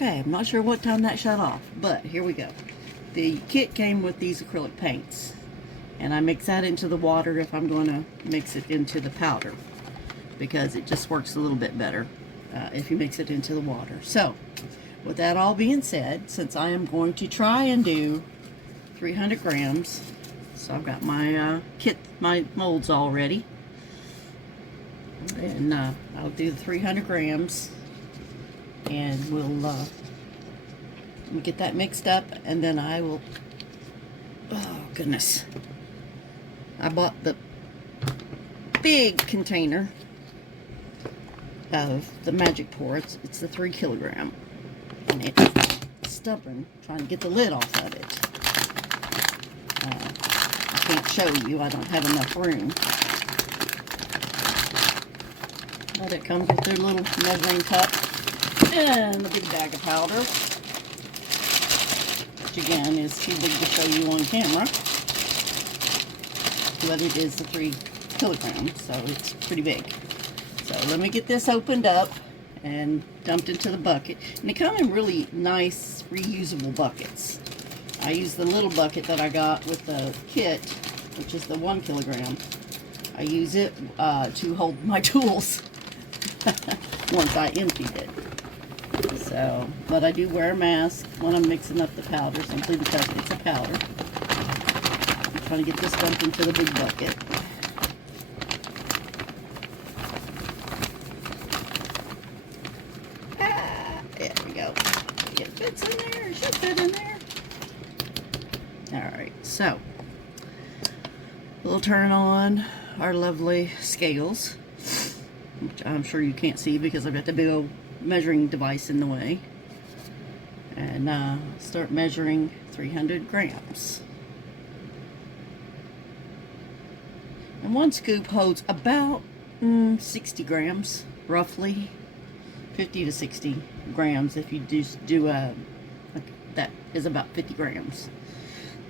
Okay, I'm not sure what time that shut off, but here we go. The kit came with these acrylic paints, and I mix that into the water if I'm going to mix it into the powder, because it just works a little bit better if you mix it into the water. So, with that all being said, since I am going to try and do 300 grams, so I've got my kit, my molds all ready, and I'll do the 300 grams, and we'll get that mixed up, and then I will, oh goodness, I bought the big container of the Magic Pour. It's the 3 kilogram, and it's stubborn trying to get the lid off of it. I can't show you, I don't have enough room. But it comes with their little measuring cup and the big bag of powder, which again is too big to show you on camera, but it is the 3 kilograms, so it's pretty big. So let me get this opened up and dumped into the bucket. And they come in really nice reusable buckets. I use the little bucket that I got with the kit, which is the 1 kilogram. I use it to hold my tools once I emptied it. So, but I do wear a mask when I'm mixing up the powder, simply because it's a powder. I'm trying to get this dumped into the big bucket. There we go. It fits in there. It should fit in there. Alright, so we'll turn on our lovely scales, which I'm sure you can't see because I've got the big old measuring device in the way, and start measuring 300 grams. And 1 scoop holds about 60 grams, roughly 50 to 60 grams. If you just do that is about 50 grams.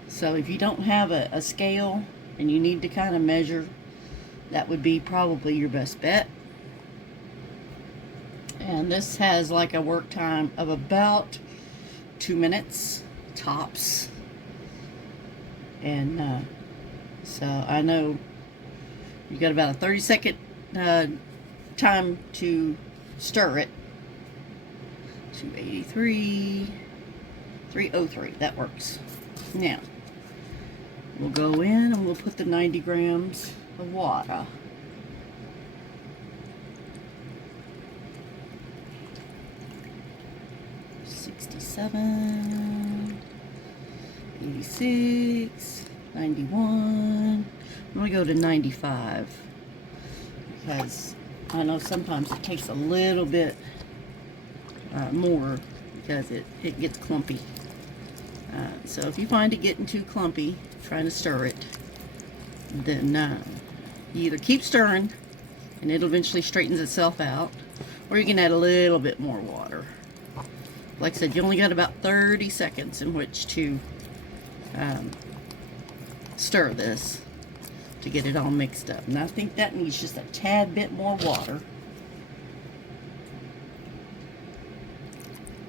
So if you don't have a scale and you need to kind of measure, that would be probably your best bet. And this has like a work time of about 2 minutes tops. And so I know you got about a 30-second time to stir it. 283, 303, that works. Now we'll go in and we'll put the 90 grams of water. $67, $86, $91. I'm going to go to $95 because I know sometimes it takes a little bit more because it gets clumpy. So if you find it getting too clumpy trying to stir it, then you either keep stirring and it'll eventually straightens itself out, or you can add a little bit more water. Like I said, you only got about 30 seconds in which to stir this to get it all mixed up. And I think that needs just a tad bit more water.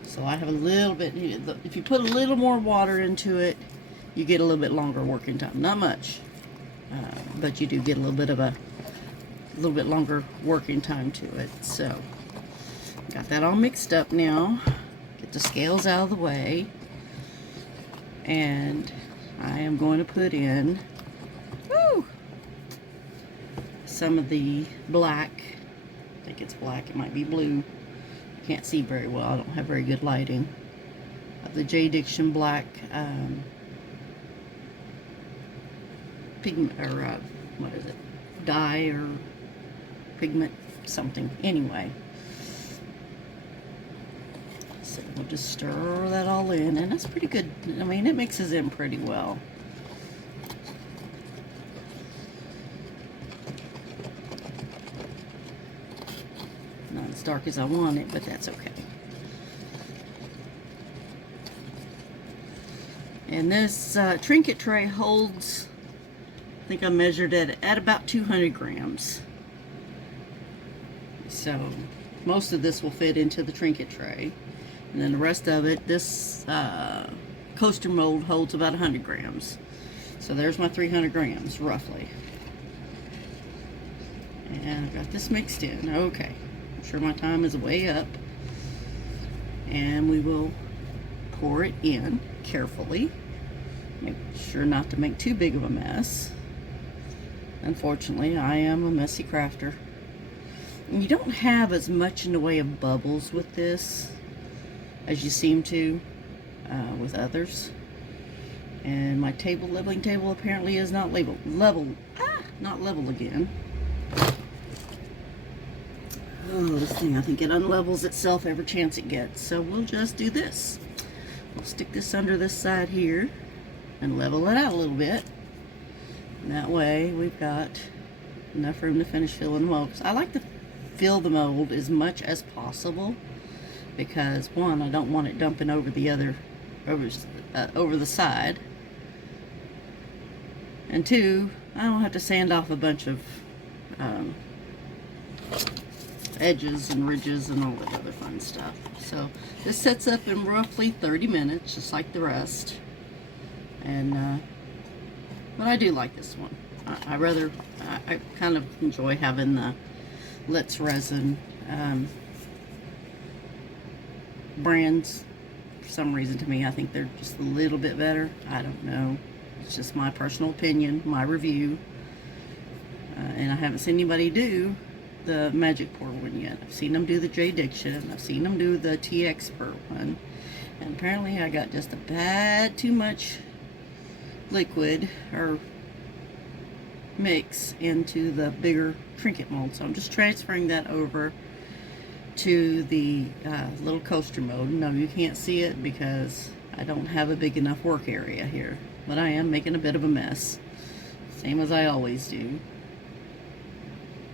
So I have a little bit, if you put a little more water into it, you get a little bit longer working time. Not much, but you do get a little bit longer working time to it. So, got that all mixed up now. Get the scales out of the way. And I am going to put in some of the black. I think it's black, it might be blue. Can't see very well, I don't have very good lighting. The J. Diction black pigment, or what is it? Dye or pigment something. Anyway. So we'll just stir that all in, and that's pretty good. I mean, it mixes in pretty well. Not as dark as I want it, but that's okay. And this Trinket tray holds, I think I measured it at about 200 grams. So most of this will fit into the Trinket tray. And then the rest of it, this coaster mold holds about 100 grams. So there's my 300 grams, roughly. And I've got this mixed in. Okay. I'm sure my time is way up. And we will pour it in carefully. Make sure not to make too big of a mess. Unfortunately, I am a messy crafter. And you don't have as much in the way of bubbles with this as you seem to with others. And my table, leveling table, apparently is not not level again. Oh, this thing, I think it unlevels itself every chance it gets. So we'll just do this. We'll stick this under this side here and level it out a little bit. And that way we've got enough room to finish filling the mold. So I like to fill the mold as much as possible because, one, I don't want it dumping over the other, over the side. And two, I don't have to sand off a bunch of edges and ridges and all that other fun stuff. So this sets up in roughly 30 minutes, just like the rest. And but I do like this one. I kind of enjoy having the Let's Resin brands. For some reason, to me, I think they're just a little bit better. I don't know. It's just my personal opinion, my review. And I haven't seen anybody do the Magic Pour one yet. I've seen them do the J Diction. I've seen them do the T Expert one. And apparently I got just a bad too much liquid or mix into the bigger Trinket mold. So I'm just transferring that over to the little coaster mold. No, you can't see it because I don't have a big enough work area here. But I am making a bit of a mess. Same as I always do.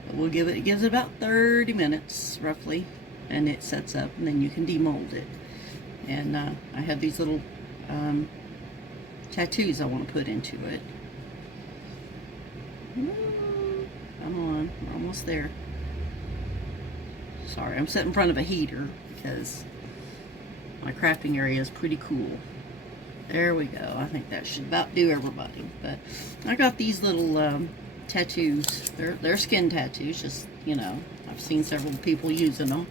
But we'll give it gives it about 30 minutes roughly, and it sets up, and then you can demold it. And I have these little tattoos I want to put into it. Come on, we're almost there. Sorry, I'm sitting in front of a heater because my crafting area is pretty cool. There we go. I think that should about do everybody. But I got these little tattoos. They're skin tattoos, just, you know, I've seen several people using them.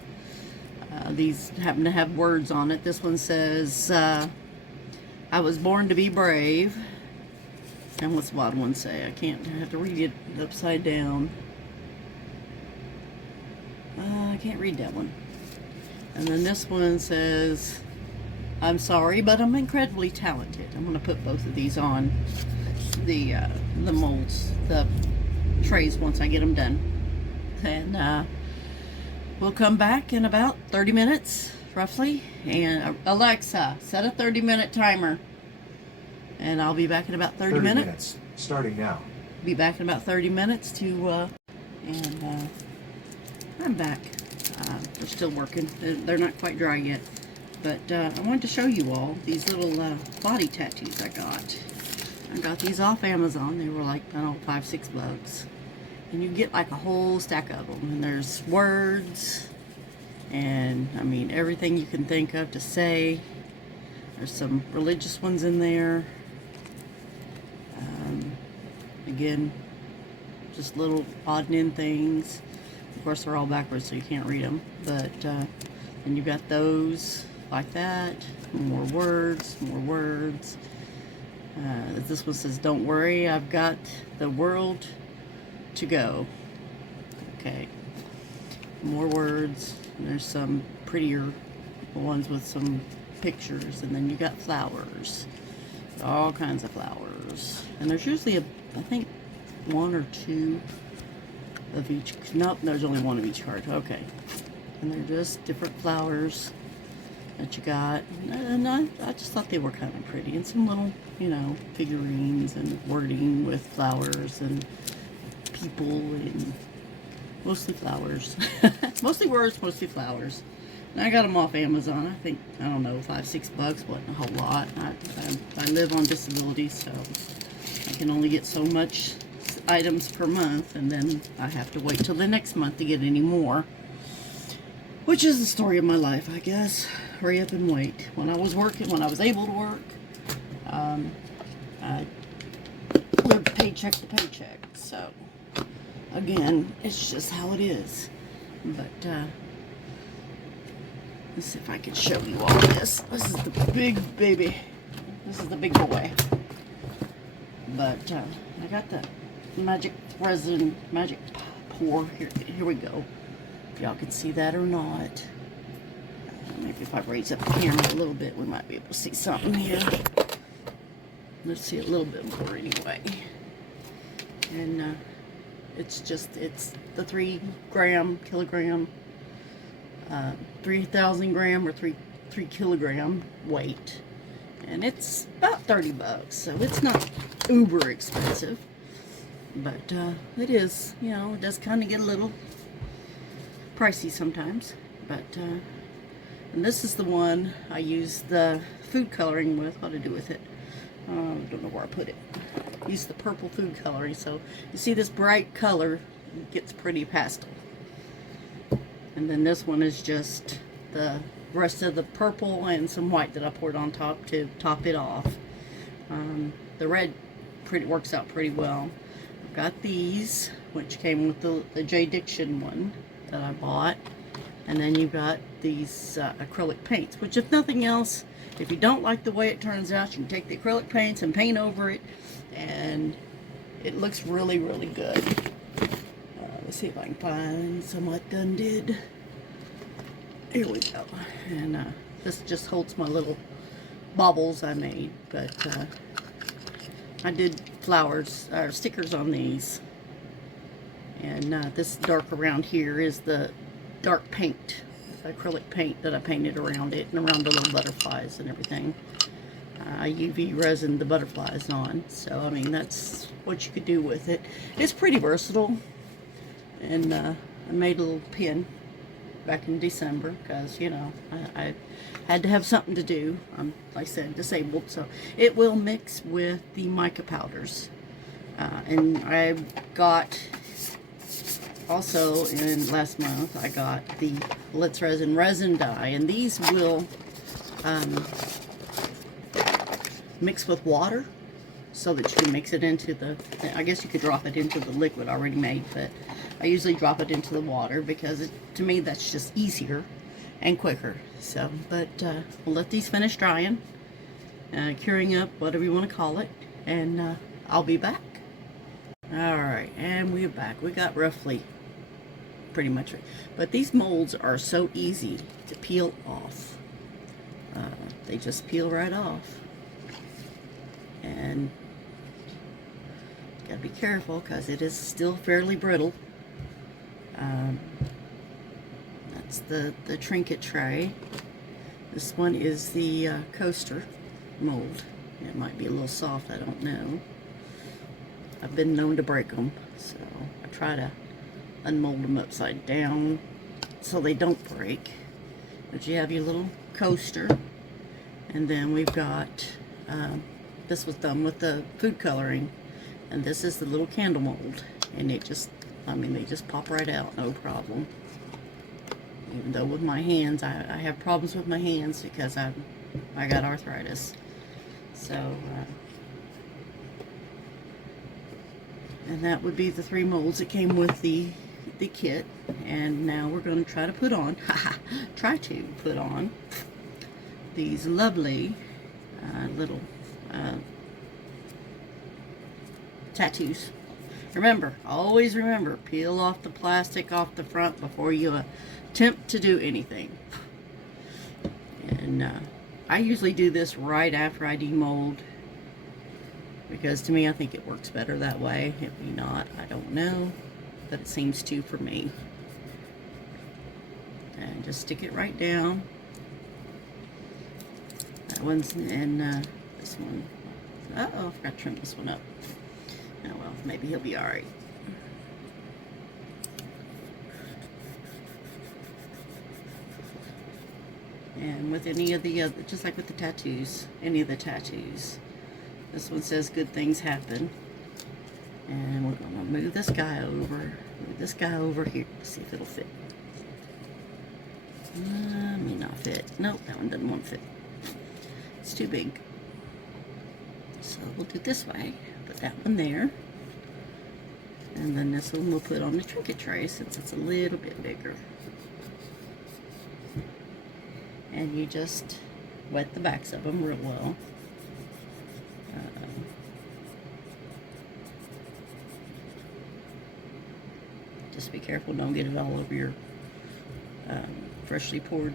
These happen to have words on it. This one says, I was born to be brave. And what's the bottom one say? I have to read it upside down. I can't read that one. And then this one says, I'm sorry, but I'm incredibly talented. I'm going to put both of these on the molds, the trays once I get them done. And we'll come back in about 30 minutes, roughly. And Alexa, set a 30-minute timer. And I'll be back in about 30 minutes. Starting now. Be back in about 30 minutes to, and I'm back. They're still working. They're not quite dry yet. But I wanted to show you all these little body tattoos I got. I got these off Amazon. They were like, I don't know, $5-6. And you get like a whole stack of them. And there's words. And, I mean, everything you can think of to say. There's some religious ones in there. Again, just little odd and end things. Of course, they're all backwards, so you can't read them. But then you've got those like that. More words, more words. This one says, don't worry, I've got the world to go. Okay. More words. And there's some prettier ones with some pictures. And then you got flowers. All kinds of flowers. And there's usually I think one or two of each. Nope, there's only one of each card. Okay. And they're just different flowers that you got. And I just thought they were kind of pretty. And some little, you know, figurines and wording with flowers and people and mostly flowers. Mostly words, mostly flowers. And I got them off Amazon. I think, I don't know, $5-6 wasn't a whole lot. I live on disability, so I can only get so much items per month, and then I have to wait till the next month to get any more. which is the story of my life, I guess. Hurry up and wait. When I was working, when I was able to work, I lived paycheck to paycheck. So, again, it's just how it is. But, let's see if I can show you all this. This is the big baby. This is the big boy. But, I got the magic resin, magic pour. Here we go. If y'all can see that or not. Maybe if I raise up the camera a little bit, we might be able to see something here. Let's see a little bit more anyway. And it's the 3 kilogram, 3,000 gram or 3 kilogram weight. And it's about 30 bucks, so it's not uber expensive. But it is, you know, it does kind of get a little pricey sometimes. But, and this is the one I use the food coloring with. What to do with it? I don't know where I put it. Use the purple food coloring. So you see this bright color gets pretty pastel. And then this one is just the rest of the purple and some white that I poured on top to top it off. The red works out pretty well. I've got these, which came with the J. Diction one that I bought. And then you've got these acrylic paints, which if nothing else, if you don't like the way it turns out, you can take the acrylic paints and paint over it, and it looks really, really good. Let's see if I can find some what Gun did. Here we go. And this just holds my little baubles I made, but I did flowers or stickers on these. And this dark around here is the dark paint, acrylic paint that I painted around it and around the little butterflies and everything. I UV resin the butterflies on, so I mean that's what you could do with it. It's pretty versatile. And I made a little pin back in December because, you know, I had to have something to do. I'm, like I said, disabled, so it will mix with the mica powders. And I got also in last month I got the Let's resin dye, and these will mix with water so that you can mix it into the, I guess you could drop it into the liquid already made, but I usually drop it into the water because to me that's just easier and quicker. So, but we'll let these finish drying, curing up, whatever you want to call it, and I'll be back. Alright, and we're back. We got roughly pretty much, but these molds are so easy to peel off. They just peel right off, and gotta be careful because it is still fairly brittle. That's the Trinket tray. This one is the coaster mold. It might be a little soft, I don't know. I've been known to break them, so I try to unmold them upside down so they don't break. But you have your little coaster, and then we've got this was done with the food coloring, and this is the little candle mold, and it just, I mean, they just pop right out, no problem. Even though with my hands, I have problems with my hands because I got arthritis. So and that would be the 3 molds that came with the kit. And now we're going to try to put on, these lovely little tattoos. Remember, always remember, peel off the plastic off the front before you attempt to do anything. And I usually do this right after I demold, because to me I think it works better that way. It may not, I don't know, but it seems to for me. And just stick it right down. That one's, and this one, uh-oh, I forgot to trim this one up. Oh well, maybe he'll be alright. And with any of the other, just like with the tattoos, any of the tattoos, this one says good things happen. And we're going to move this guy over here, see if it'll fit. May not fit. Nope, that one doesn't want to fit. It's too big. So we'll do it this way. Put that one there. And then this one we'll put on the trinket tray since it's a little bit bigger. And you just wet the backs of them real well. Just be careful, don't get it all over your freshly poured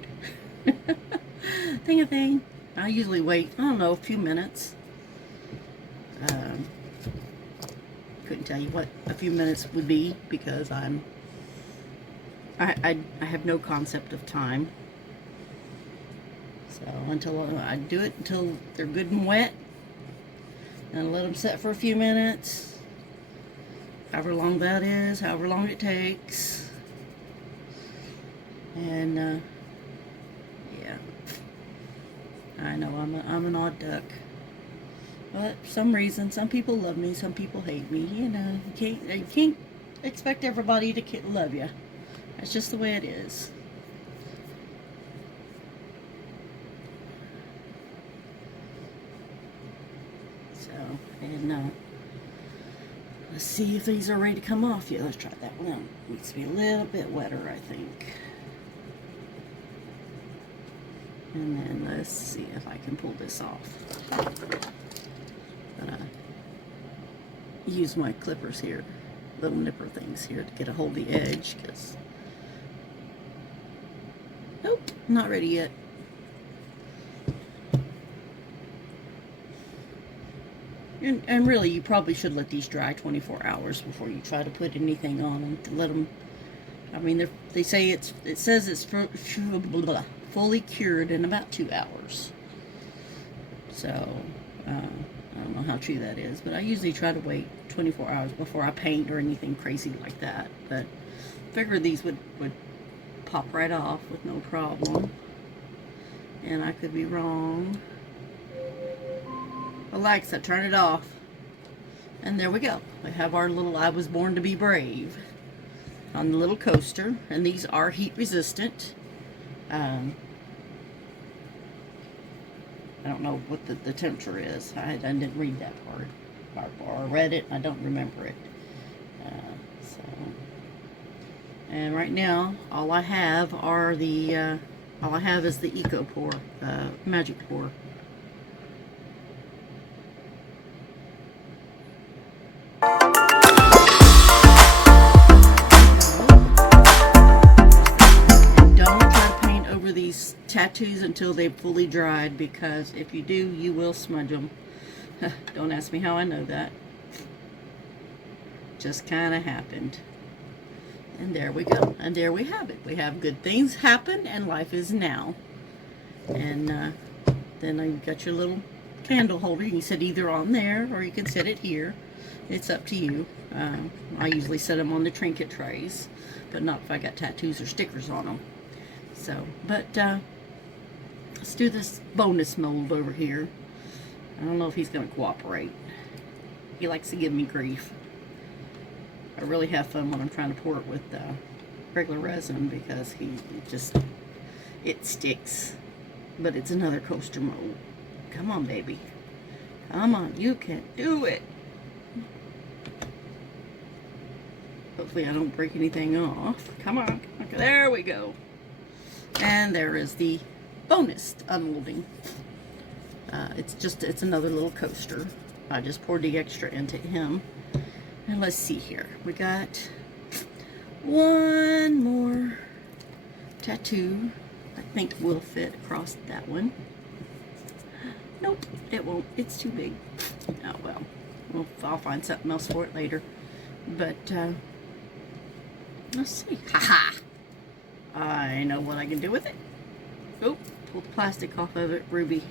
thing. I usually wait, I don't know, a few minutes. Couldn't tell you what a few minutes would be because I have no concept of time. So until I do it until they're good and wet, and let them set for a few minutes, however long that is, however long it takes. And yeah, I know I'm an odd duck, but for some reason some people love me, some people hate me. You know, you can't expect everybody to love you. That's just the way it is. So, and let's see if these are ready to come off. Yeah, let's try that one. Needs to be a little bit wetter, I think. And then let's see if I can pull this off. But I use my clippers here, little nipper things here to get a hold of the edge, because nope, not ready yet. And really, you probably should let these dry 24 hours before you try to put anything on them. To let them, I mean, they say it says it's fully cured in about 2 hours. So, I don't know how true that is, but I usually try to wait 24 hours before I paint or anything crazy like that. But I figured these would pop right off with no problem. And I could be wrong. Alexa, turn it off. And there we go. We have our little I Was Born to Be Brave on the little coaster. And these are heat resistant. I don't know what the temperature is. I didn't read that part. Or I read it, I don't remember it. And right now, all I have are all I have is the Eco Pour, Magic Pour. These tattoos until they've fully dried, because if you do, you will smudge them. Don't ask me how I know that. Just kind of happened. And there we go. And there we have it. We have good things happen and life is now. And then you've got your little candle holder. You can sit either on there or you can sit it here. It's up to you. I usually set them on the trinket trays, but not if I got tattoos or stickers on them. So, but let's do this bonus mold over here. I don't know if he's going to cooperate. He likes to give me grief. I really have fun when I'm trying to pour it with regular resin, because it sticks. But it's another coaster mold. Come on, baby. Come on, you can do it. Hopefully I don't break anything off. Come on. Okay, there we go. And there is the bonus unmolding. It's another little coaster. I just poured the extra into him. And let's see here. We got one more tattoo. I think will fit across that one. Nope, it won't. It's too big. Oh well. I'll find something else for it later. But let's see. Haha! I know what I can do with it. Oh, pull the plastic off of it, Ruby.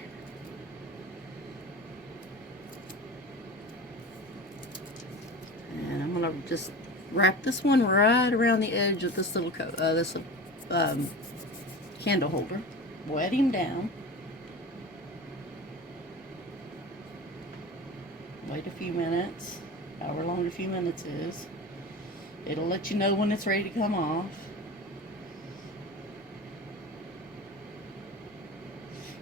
And I'm gonna just wrap this one right around the edge of this little candle holder. Wet him down. Wait a few minutes, however long a few minutes is. It'll let you know when it's ready to come off.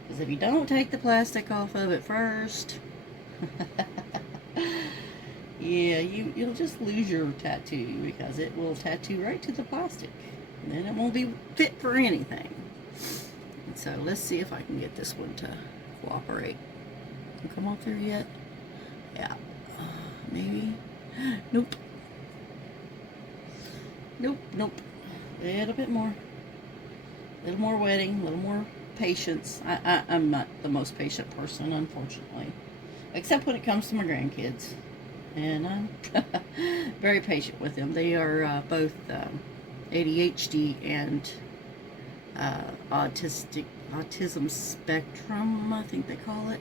Because if you don't take the plastic off of it first, yeah, you'll just lose your tattoo, because it will tattoo right to the plastic. And then it won't be fit for anything. And so let's see if I can get this one to cooperate. Can come off there yet? Yeah. Maybe. Nope. Nope, nope. A little bit more. A little more wetting, a little more patience. I'm not the most patient person, unfortunately. Except when it comes to my grandkids. And I'm very patient with them. They are both ADHD and autism spectrum, I think they call it.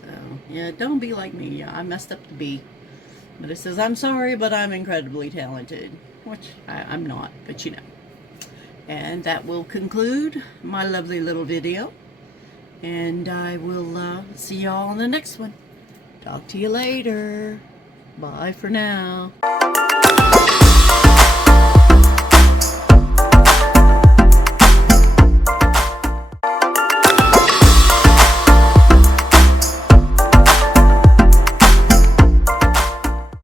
So, yeah, don't be like me. I messed up the B. But it says, I'm sorry, but I'm incredibly talented. Which I'm not, but you know. And that will conclude my lovely little video. And I will see y'all on the next one. Talk to you later. Bye for now.